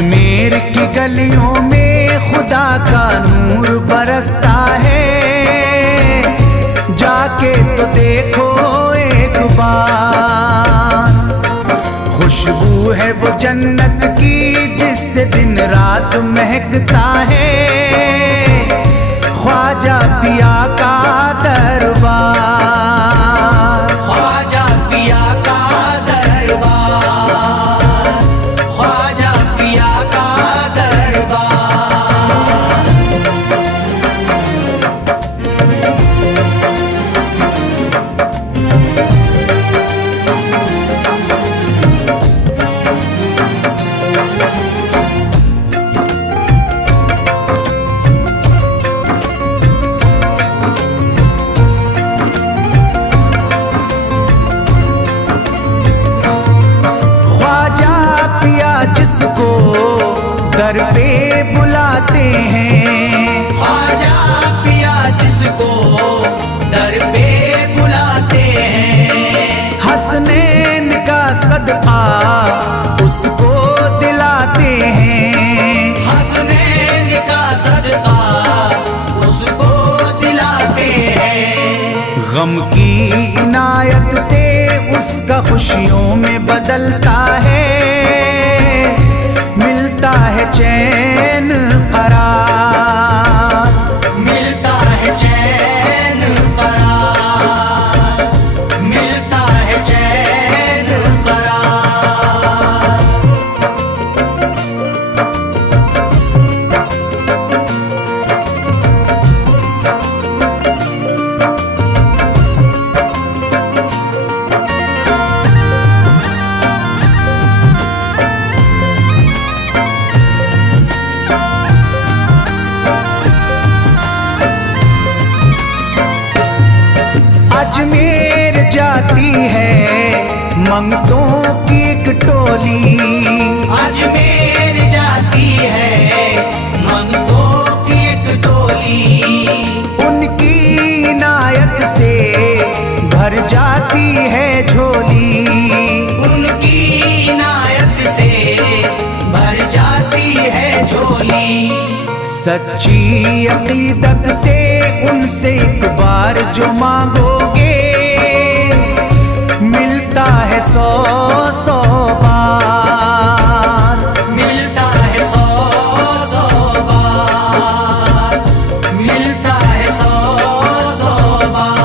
अजमेर की गलियों में खुदा का नूर बरसता है, जाके तो देखो एक बार। खुशबू है वो जन्नत की जिससे दिन रात महकता है, ख्वाजा पिया का दरबार, ख्वाजा पिया का दरबार, ख्वाजा पिया का दरबार। जिसको दर पे बुलाते हैं, ख्वाजा पिया जिसको दर पे बुलाते हैं, हसनैन का सदका उसको दिलाते हैं, हसनैन का सदका उसको दिलाते हैं। गम की इनायत से उसका खुशियों में बदलता है, मिलता है चैन करार, मिलता है चैन करार, मिलता है चैन करार। अजमेर जाती है मंगतों की एक टोली, अजमेर जाती है मंगतों की एक टोली, उनकी इनायत से भर जाती है झोली, उनकी इनायत से भर जाती है झोली। सच्ची अकीदत से उनसे एक बार जो मांगोगे, मिलता है 100 बार, मिलता है 100 बार, मिलता है 100 बार।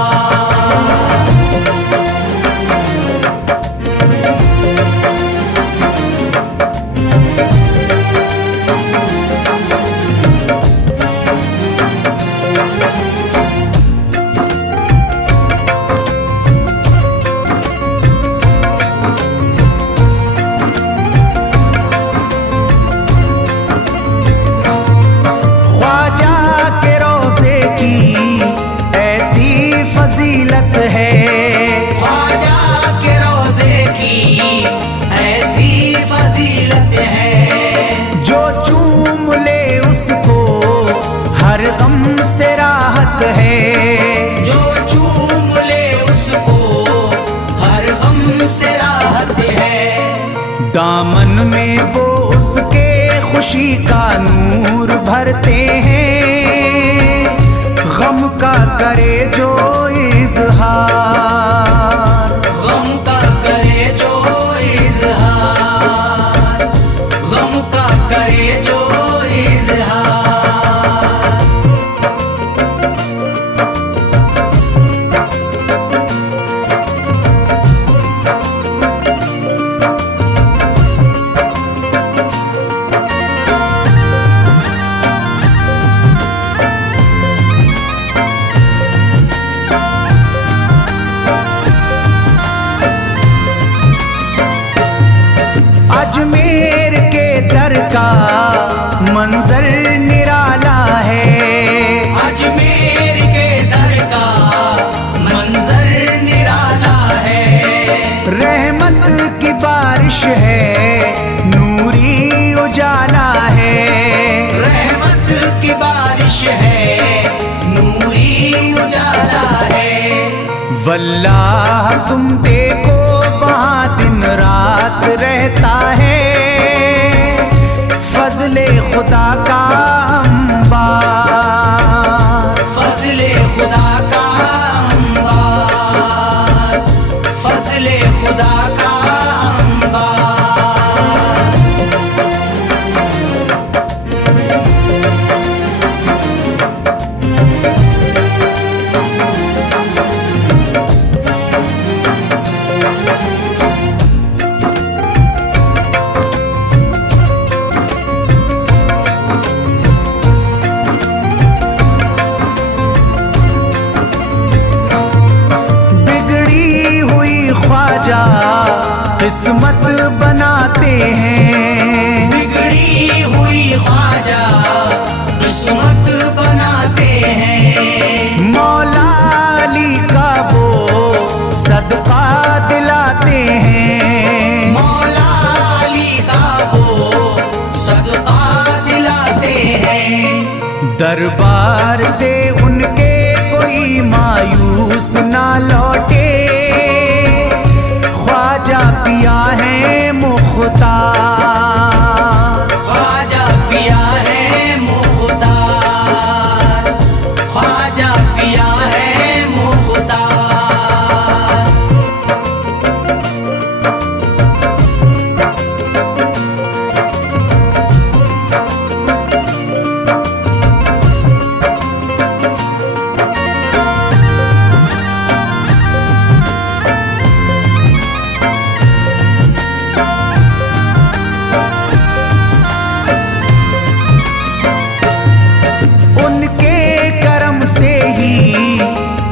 फजीलत है ख्वाजा के रोज़े की ऐसी फजीलत है, जो चूम ले उसको हर गम से राहत है, जो चूम ले उसको हर गम से राहत है। दामन में वो उसके खुशी का नूर भरते हैं, गम का करे जो इज़हार, गम का करे जो इज़हार, गम का करे जो इज़हार। अजमेर के दर का मंजर निराला है, अजमेर के दर का मंजर निराला है। रहमत की बारिश है, नूरी उजाला है, रहमत की बारिश है, नूरी उजाला है। वल्लाह तुम देखो वहाँ दिन रात रहता है, फजले खुदा का अंबार, फजले खुदा का अंबार, फजले खुदा का अंबार। किस्मत बनाते हैं, बिगड़ी हुई ख्वाजा किस्मत बनाते हैं। मौला अली का वो सदका दिलाते हैं, मौला अली का वो सदका दिलाते हैं। दरबार से उनके कोई मायूस ना लौटे, ख्वाजा पिया है मुख्तार, ख्वाजा पिया है मुख्तार, ख्वाजा पिया है मुख्तार।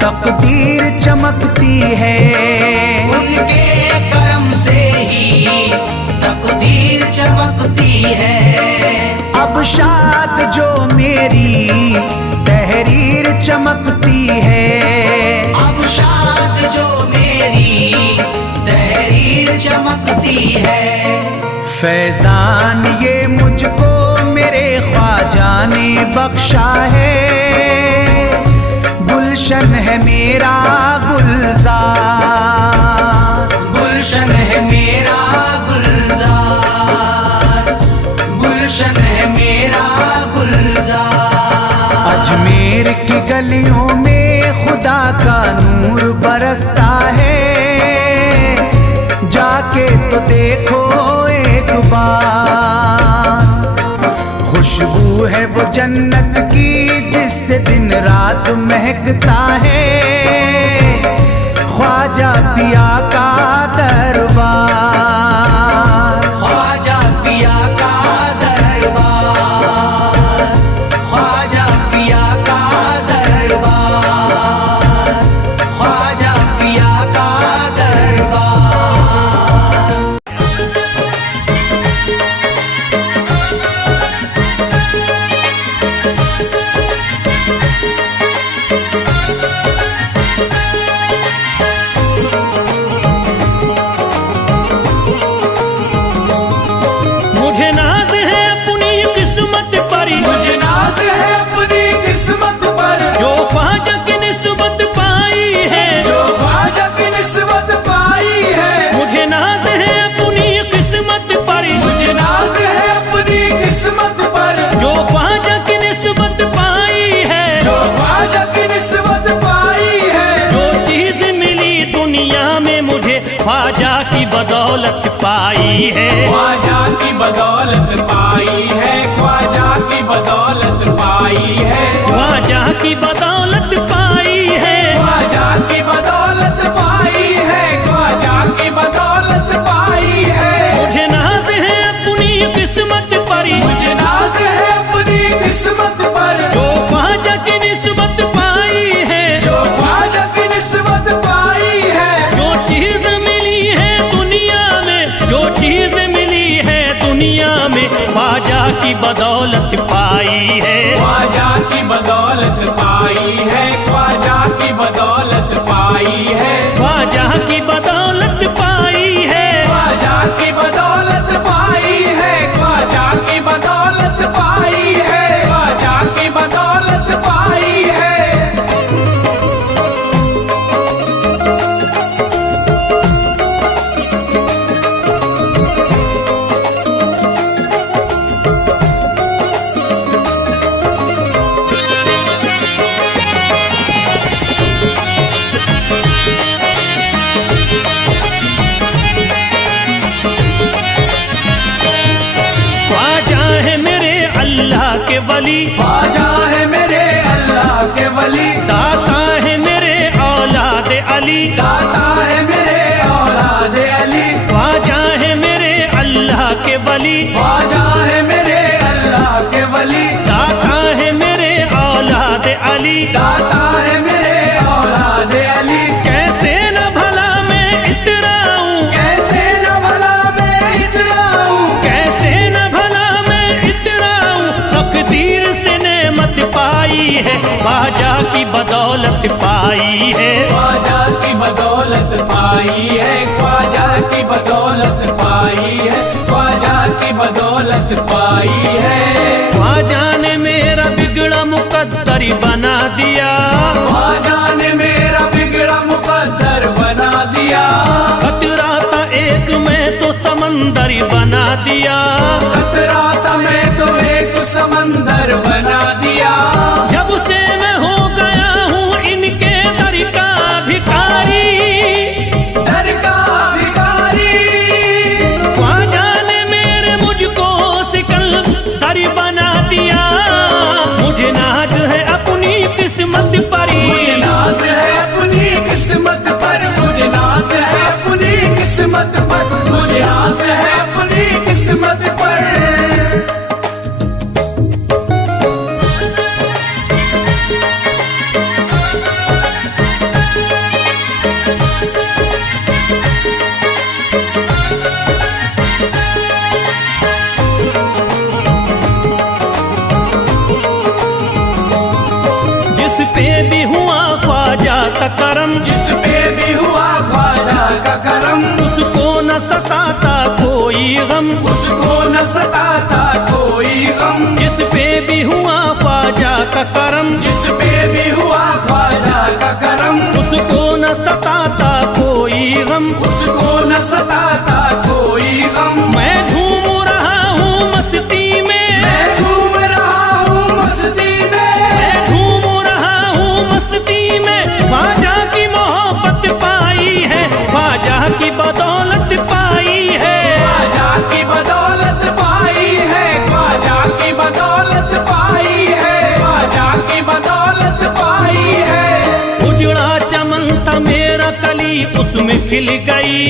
तकदीर चमकती है, उनके करम से ही तकदीर चमकती है। अब शाद जो मेरी तहरीर चमकती है, अब शाद जो मेरी तहरीर चमकती है। फैजान ये मुझको मेरे ख्वाजा ने बख्शा है, गुलशन है मेरा गुलजार, गुलशन है मेरा गुलजार, गुलशन है मेरा गुलजार। अजमेर की गलियों में खुदा का नूर बरसता है, जाके तो देखो एक बार। खुशबू है वो जन्नत की जिससे दिन रात महकता है, ख्वाजा पिया का दरबार, ख्वाजा पिया का दरबार, ख्वाजा पिया का दरबार, ख्वाजा पिया का दरबार। ख्वाजा की बदौलत पाई है, ख्वाजा की बदौलत पाई है, ख्वाजा की बदौलत पाई है, ख्वाजा की बदौलत पाई है, ख्वाजा की बदौलत पाई है, ख्वाजा की बदौलत पाई है। मुझे नाज है अपनी किस्मत पर, मुझे नाज है अपनी किस्मत पर, जो ख्वाजा की निस्बत पाई है, जो ख्वाजा की निस्बत पाई है। जो चीज मिली है दुनिया में, जो चीज मिली है दुनिया में, ख्वाजा की बदौलत पाई है, ख्वाजा की बदौलत पाई है, ख्वाजा की बदौलत पाई है, ख्वाजा की बदौलत पाई है, ख्वाजा की बदौलत पाई है, ख्वाजा की बदौलत पाई है, ख्वाजा की बदौलत पाई है। वली, ख्वाजा है मेरे अल्लाह के वली, दाता है मेरे औलाद अली, दाता है मेरे औलाद अली, ख्वाजा है मेरे अल्लाह के वली, ख्वाजा है मेरे अल्लाह के वली, दाता है मेरे औलाद अली। दाता है मेरे औलाद अली। कैसे न भला मैं इतराऊं, कैसे न भला मैं इतराऊं, कैसे न भला मैं इतराऊं, तकदीर से नेमत पाई है, ख्वाजा की बदौलत पाई है, ख्वाजा की बदौलत पाई है, ख्वाजा की बदौलत पाई है, ख्वाजा की बदौलत पाई है। ख्वाजा ने मेरा बिगड़ा मुकद्दर बना दिया, ख्वाजा ने मेरा बिगड़ा मुकद्दर बना दिया, खतरा था एक मैं तो समंदर बना दिया, खतरा था मैं तो एक समंदर बना दिया। जब से मैं हो गया हूँ इनके दर का भिखारी, दर का भिखारी, ख्वाजा ने मेरे मुझको सिकंदर बना दिया, मुझे नाज है अपनी किस्मत पर, मुझे नाज है अपनी किस्मत पर, मुझे नाज है अपनी किस्मत पर, मुझे नाज है अपनी किस्मत पर। जिस पे भी हुआ ख्वाजा का करम, जिस पे भी हुआ ख्वाजा का करम, उसको न सताता कोई गम, उसको न सताता कोई गम, जिस पे भी हुआ ख्वाजा का करम, जिस पे भी हुआ ख्वाजा का करम, उसको न सताता कोई गम, उसको न सताता कोई गम। मैं झूम रहा हूँ मस्ती में, मैं झूम रहा हूँ मस्ती में, मैं झूम रहा हूँ मस्ती में, ख्वाजा की मोहब्बत पाई है, ख्वाजा की बदौलत पाई है, ख्वाजा की बदौलत पाई है, ख्वाजा की बदौलत पाई है, ख्वाजा की बदौलत पाई है। उजड़ा चमन था मेरा कली उसमें खिल गई,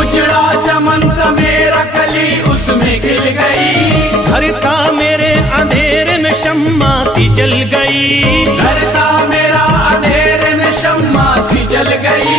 उजड़ा चमन था मेरा कली उसमें खिल गई, घर था मेरे अंधेरे में शम्मा सी जल गई, घर था मेरा अंधेरे में शम्मा सी जल गई।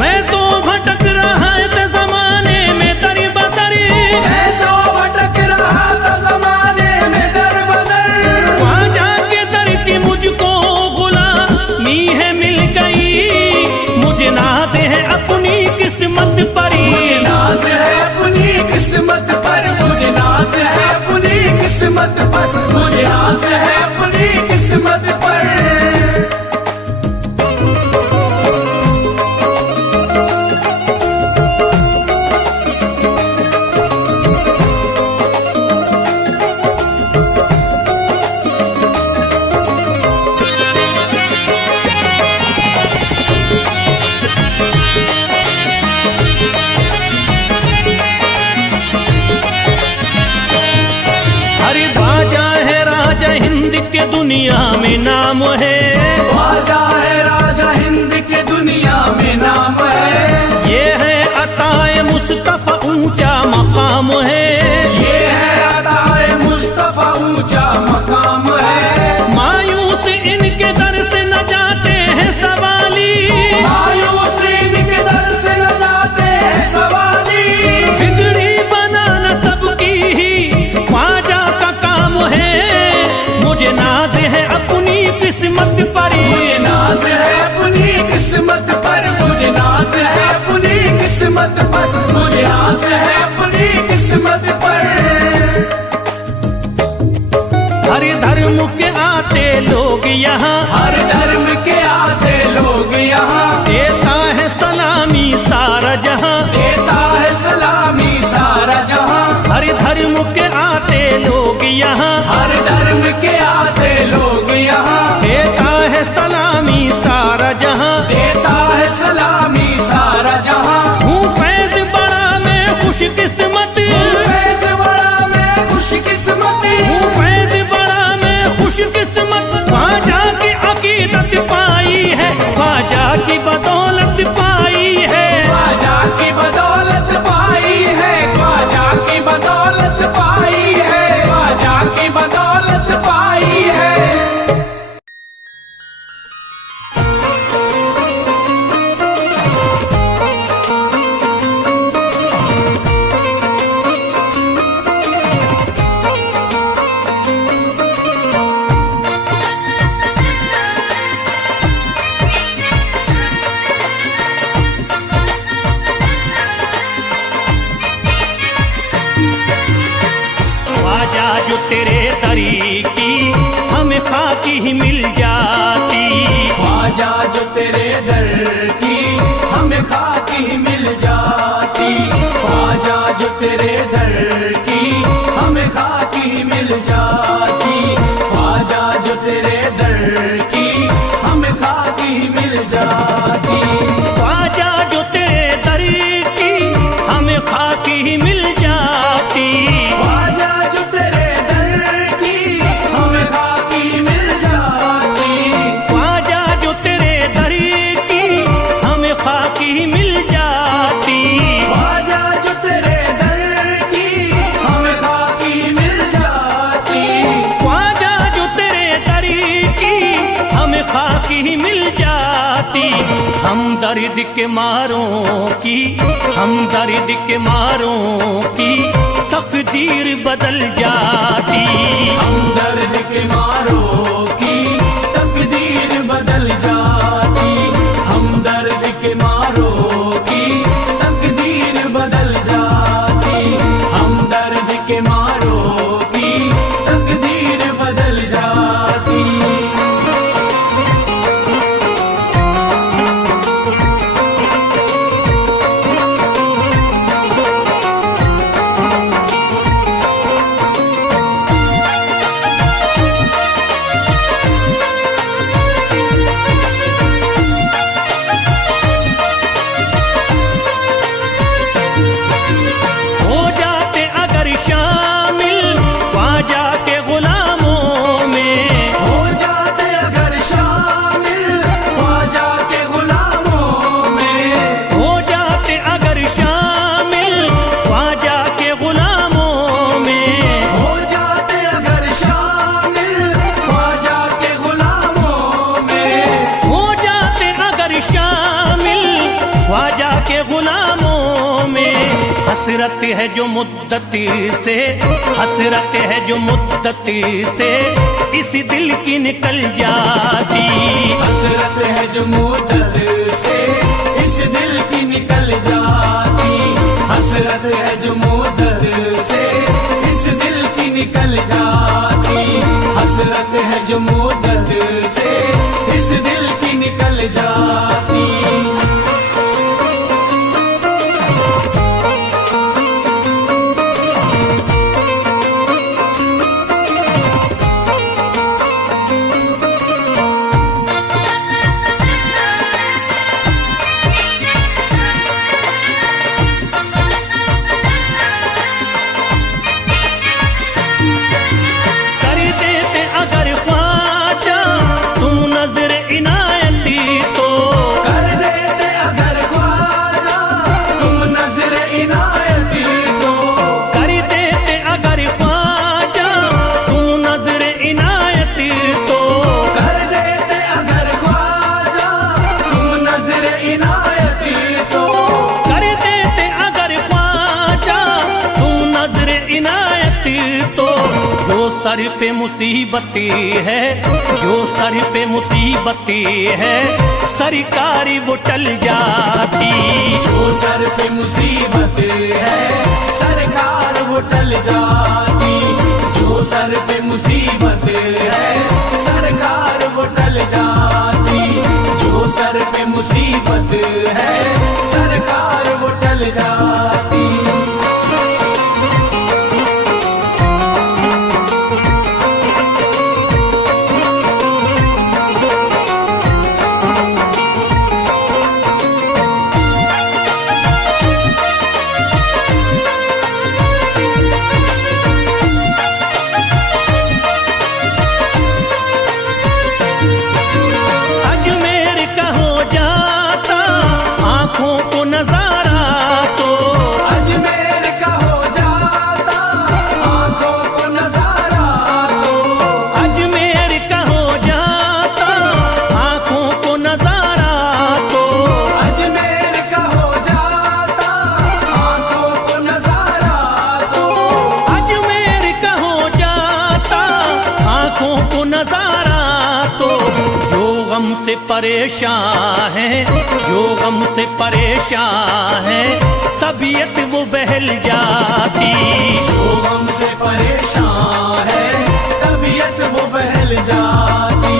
मैं तो भटक रहा था जमाने में दर बदर, मैं तो भटक रहा था जमाने में दर बदर, ख्वाजा के दर की मुझको गुलामी है मिल गई, मुझे नाज है अपनी किस्मत पर, मुझे नाज है अपनी किस्मत पर, मुझे नाज है अपनी किस्मत पर, मुझे नाज है अपनी किस्मत पर। अरे ख्वाजा है राजा हिंद के दुनिया में नाम है, ख्वाजा है राजा हिंद के दुनिया में नाम है, ये है अताए मुस्तफा ऊंचा मकाम है, ये है अताए मुस्तफा ऊंचा मकाम है। मायूस इनके दर से न जाते हैं सवाली, मायूस इनके दर से न जाते हैं सवाली, बिगड़ी बनाना सबकी ही ख्वाजा का काम है, मुझे नाज है अपनी किस्मत पर, मुझे नाज है अपनी किस्मत पर, मुझे नाज है अपनी किस्मत पर, मुझे नाज है अपनी किस्मत पर। हर धर्म के आते लोग यहाँ, हर धर्म के आते लोग यहाँ, देता है सलामी सारा जहाँ, देता है सलामी सारा जहाँ, हर धर्म के आते लोग यहाँ, हर धर्म के आते लोग यहाँ, देता है सलामी सारा जहाँ, देता है सलामी सारा जहाँ। हूँ फैज बड़ा मैं खुश खाकी मिल जाती। ख्वाजा जो तेरे दर की हमें खाकी मिल जाती। ख्वाजा जो तेरे दर की हमें खाकी मिल जाती। ख्वाजा जो तेरे दर की हमें खाकी मिल जाती। ख्वाजा जो तेरे दर की हमें खाकी मिल जाती। ख्वाजा जो तेरे दर की हमें खाकी मिल जाती। ख्वाजा जो तेरे दर की हमें खाकी मिल जाती। ख्वाजा जो तेरे दर की हमें खाकी मिल जाती। ख्वाजा जो तेरे दर की हमें खाकी मिल जाती। हम दर्द के मारों की, हम दर्द के मारों की तकदीर बदल जाती। हम दर्द के मारों की तकदीर बदल जाती। हम दर्द के मारों की तकदीर बदल जाती। हम दर्द के मारों की तकदीर बदल जाती। हो जाते अगर शामिल ख्वाजा के गुलामों में। हो जाते अगर शामिल ख्वाजा के गुलामों में। हो जाते अगर शामिल ख्वाजा के गुलामों में। हो जाते अगर शामिल ख्वाजा के गुलामों में। हो जाते अगर शामिल ख्वाजा के गुलामों में। हसरत है जो मुद्दती से, हसरत है जो मुद्दती से इस दिल की निकल जाती। हसरत है जो मुद्दत से इस दिल की निकल जाती। हसरत है जो मुद्दत से इस दिल की निकल जाती। हसरत है जो मुद्दत से इस दिल की निकल जाती। कर देते अगर ख्वाजा तुम नजर इनायती तो। कर देते अगर ख्वाजा तुम नजर इनायती तो। कर देते अगर ख्वाजा तुम नजर इनायती तो। कर देते अगर ख्वाजा तुम नजर इनायती तो। कर देते अगर ख्वाजा तुम नजर इनायती तो। जो सर पे मुसीबती है, जो सर पे मुसीबती है सरकारी वो टल जाती। जो सर पे मुसीबत है सरकार वो टल जाती। जो सर पे मुसीबत है सरकार वो टल जाती। जो सर पे मुसीबत है सरकार वो टल जाती। अजमेर का हो जाता आंखों को नजारा तो। अजमेर का हो जाता आंखों को नजारा तो। अजमेर का हो जाता आंखों को नजारा तो। अजमेर का हो जाता आंखों को नजारा तो। अजमेर का हो जाता आंखों को नजारा तो। जो गम से परेशान है, जो गम से परेशान है तबीयत वो बहल जाती। जो गम से परेशान है तबीयत वो बहल जाती।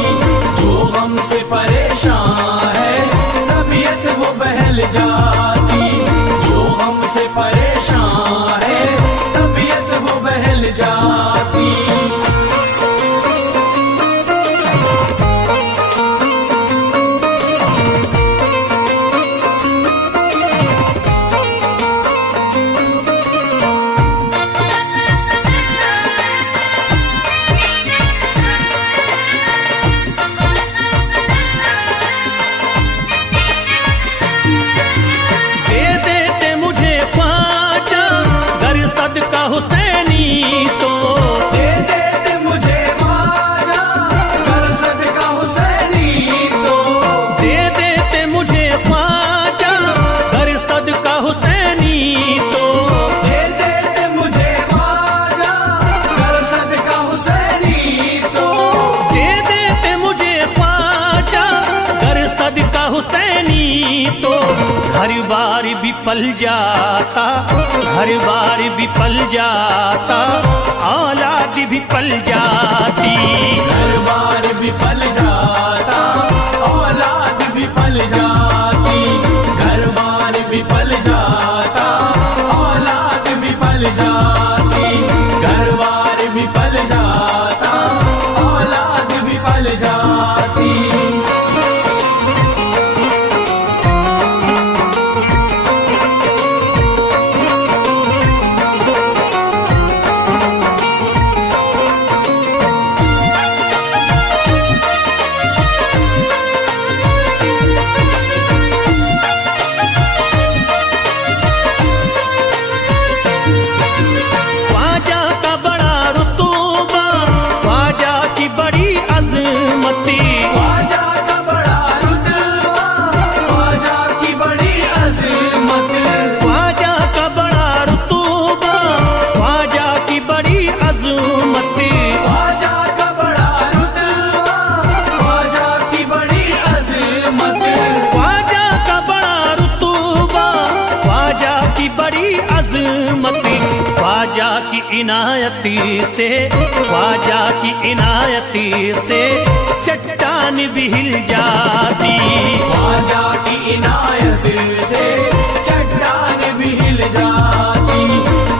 तो घर बार भी पल जाता, घर बार भी पल जाता, औलाद भी पल जाती। घर बार भी पल जाता, औलाद भी पल जाती। घर बार भी पल जाता, औलाद भी पल जाती। घर बार भी पल जाता, औलाद भी पल जाती। ख्वाजा का बड़ा रुतबा, ख्वाजा की बड़ी अजमती, ख्वाजा का बड़ा रुतबा, ख्वाजा की बड़ी अज़मत। ख्वाजा का बड़ा रुतबा, ख्वाजा की बड़ी अजमती। ख्वाजा का बड़ा रुतबा, ख्वाजा की बड़ी अज़मत। ख्वाजा का बड़ा रुतबा, ख्वाजा की बड़ी अजमती। ख्वाजा की इनायती से, ख्वाजा की इनायती से चट्टान भी हिल जाती। ख्वाजा की इनायत से चट्टान भी हिल जाती।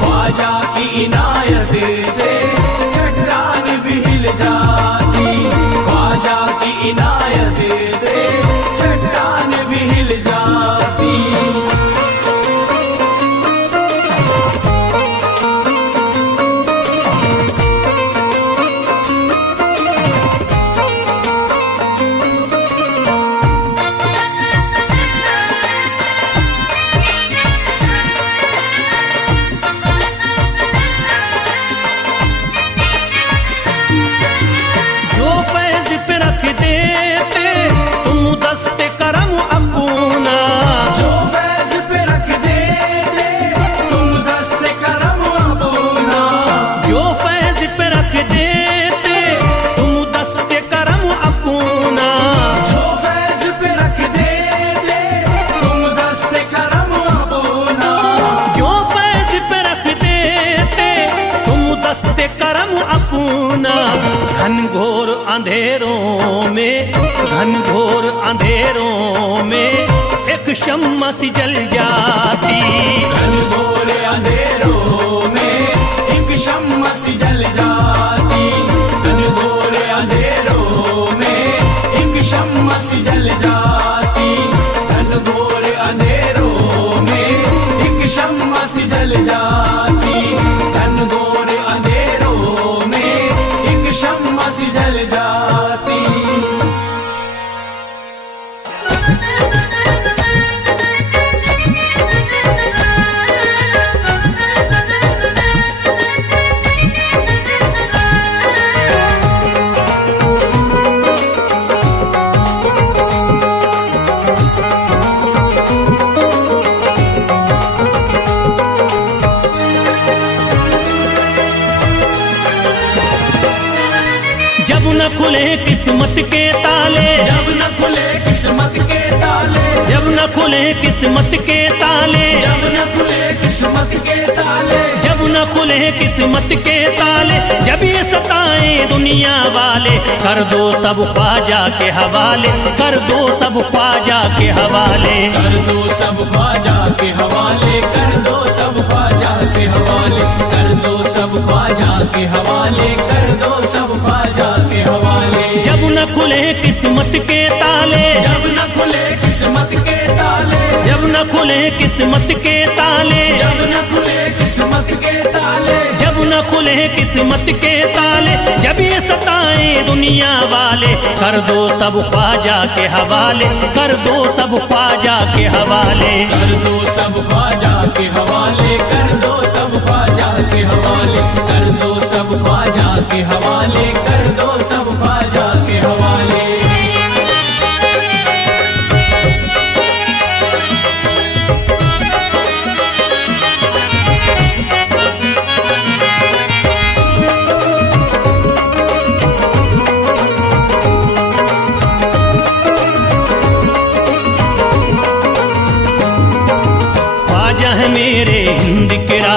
ख्वाजा की इनायत से चट्टान भी हिल जाती। ख्वाजा की इनायत से चट्टान भी हिल जाती। जो फैज पे रख देते तुम दस्ते करम अपना, जो फैज़ पे रख देते तुम दस्ते करम अपना। जो फैज पे रख देते तुम दस्ते करम अपना। जो फैज़ पे रख देते तुम दस्ते करम अपना। जो फैज पे रख देते तुम दस्ते करम अपना। घनघोर अंधेरों में, घनघोर अंधेरों में एक शम्मा सी जल जाती। घनघोर अंधेरों में एक शम्मा सी जल जाती। घनघोर अंधेरों में एक शम्मा सी जल जाती। घनघोर अंधेरों में एक शम्मा सी जल जाती। घनघोर अंधेरों में एक शम्मा सी जल जाती। जब न खुले किस्मत के ताले, जब न खुले किस्मत के ताले, जब न खुले किस्मत के ताले, जब न खुले किस्मत के ताले, जब न खुले किस्मत के ताले, जब ये सताए दुनिया वाले, कर दो सब ख्वाजा के हवाले, कर दो सब ख्वाजा के हवाले। कर दो सब ख्वाजा के हवाले, कर दो सब ख्वाजा के हवाले, कर दो सब ख्वाजा के हवाले, कर दो सब ख्वाजा के हवाले। जब न खुले किस्मत के ताले, जब न खुले किस्मत के ताले, जब न खुले किस्मत के ताले, जब न खुले किस्मत के ताले, जब न खुले किस्मत के ताले, जब ये सताए दुनिया वाले, कर दो सब ख्वाजा के हवाले, कर दो सब ख्वाजा के हवाले। कर दो सब ख्वाजा के हवाले, कर दो सब ख्वाजा के हवाले, कर दो सब ख्वाजा के हवाले, कर दो सब ख्वाजा के हवाले।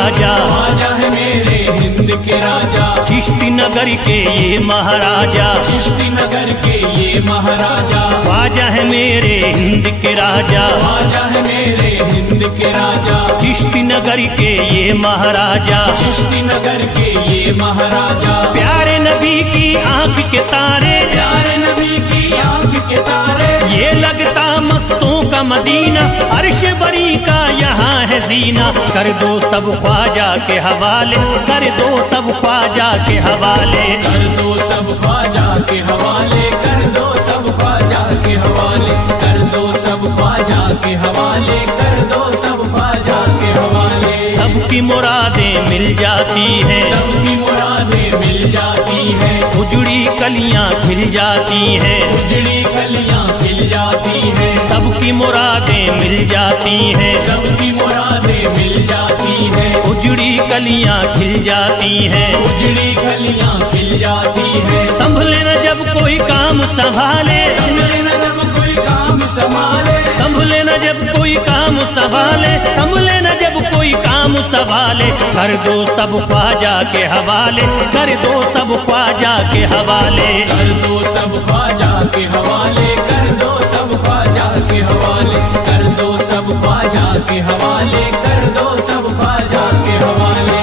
राजा, ख्वाजा है मेरे हिंद के राजा, चिश्ती नगर के ये महाराजा, चिश्ती नगर के ये महाराजा, ख्वाजा है मेरे हिंद के राजा, ख्वाजा है मेरे हिंद के राजा, चिश्ती नगर के ये महाराजा, चिश्ती नगर के ये महाराजा, प्यारे नबी की आंख के तारे, प्यारे नबी की आंख के तारे, ये लगता मस्तों का मदीना, अर्श बरी का यहाँ है जीना, कर दो सब ख्वाजा के हवाले, कर दो सब ख्वाजा के हवाले, कर दो सब ख्वाजा के हवाले, कर दो सब ख्वाजा के हवाले, कर दो सब ख्वाजा के हवाले, कर दो सब ख्वाजा के हवाले। सबकी मुरादें मिल जाती हैं, सबकी मुरादें मिल जाती है, उजड़ी कलियां खिल जाती हैं, उजड़ी कलियां खिल जाती है, सबकी मुरादें मिल जाती हैं, सबकी मुरादें मिल जाती है, उजड़ी कलियां खिल जाती हैं, उजड़ी कलियां खिल जाती है, संभले न जब कोई काम संभाले, संभले न जब कोई काम संभाले, संभले न जब कोई काम संभाले, संभले न जब कोई काम संभाले, कर दो सब ख्वाजा के हवाले, कर दो सब ख्वाजा के हवाले, कर दो सब ख्वाजा के हवाले, कर दो सब ख्वाजा के हवाले, कर दो सब ख्वाजा के हवाले, कर दो सब ख्वाजा के हवाले।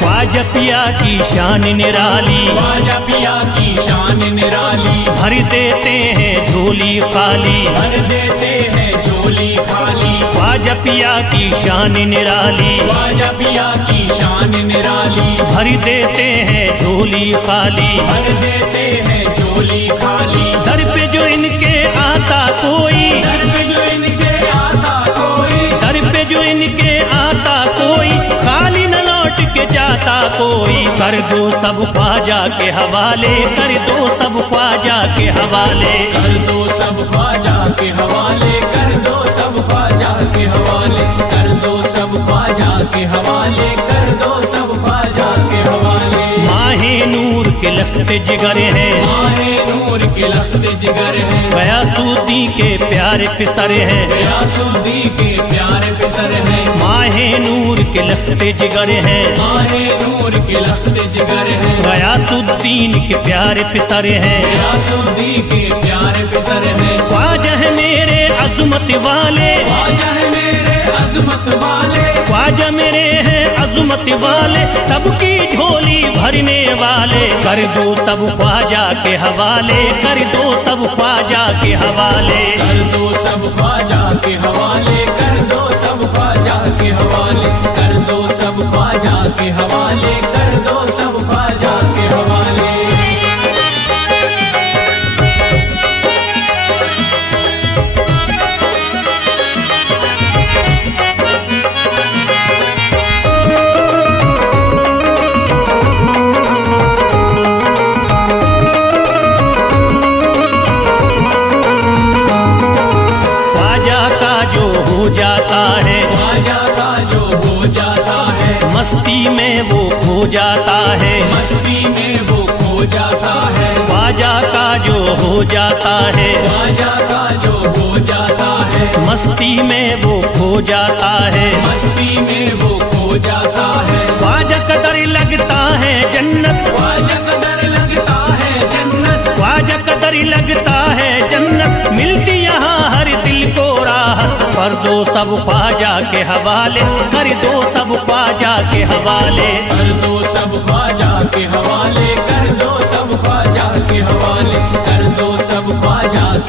ख्वाजा पिया की शान निराली, ख्वाजा पिया की शान निराली, भर देते हैं झोली खाली, भर देते हैं झोली खाली, ख्वाजा पिया की शान निराली, ख्वाजा पिया की शान निराली, भर देते हैं झोली खाली, भर देते हैं झोली खाली, दर पे जो इनके आता कोई, दर पे जो इनके आता कोई, दर पे जो इनके आता कोई, खाली न लौट के जाता कोई, कर दो सब ख्वाजा के हवाले, कर दो सब ख्वाजा के हवाले, कर दो सब ख्वाजा के हवाले, कर दो सब ख्वाजा के हवाले, कर दो सब ख्वाजा के हवाले, कर दो सब ख्वाजा के हवाले। माहे नूर के लखते जिगर हैं, माहे नूर के लखते जिगर हैं, गयासुद्दीन के प्यारे पिसर हैं, गयासुद्दीन के प्यारे पिसर हैं, माहे नूर के लखते जिगर हैं, माहे नूर के लखते जिगर हैं, गयासुद्दीन के प्यारे पिसर हैं, गयासुद्दीन के प्यारे पिसर हैं, ख्वाजा है मेरे अज़मत वाले, ख्वाजा है मेरे अज़मत वाले, ख्वाजा मेरे हैं अज़मत वाले, सबकी झोली भरने वाले, कर दो सब ख्वाजा के हवाले, कर दो सब ख्वाजा के हवाले, कर दो सब ख्वाजा के हवाले, कर दो सब ख्वाजा के हवाले, कर दो सब ख्वाजा के हवाले, कर दो सब ख्वाजा के हवाले। हो जाता है, ख्वाजा का जो हो जाता है, मस्ती में वो खो जाता है, मस्ती में वो खो जाता है, ख्वाजा का जो हो जाता है, ख्वाजा का जो हो जाता है, मस्ती में वो खो जाता है, मस्ती में वो खो जाता है, ख्वाजा कदर लगता है जन्नत, ख्वाजा कदर लगता है जन्नत, ख्वाजा कदर लगता है जन्नत, मिलती यहाँ हर दिल को राहत, कर दो सब ख्वाजा के हवाले, कर दो सब ख्वाजा के हवाले, कर दो सब ख्वाजा के हवाले, कर दो सब ख्वाजा के हवाले,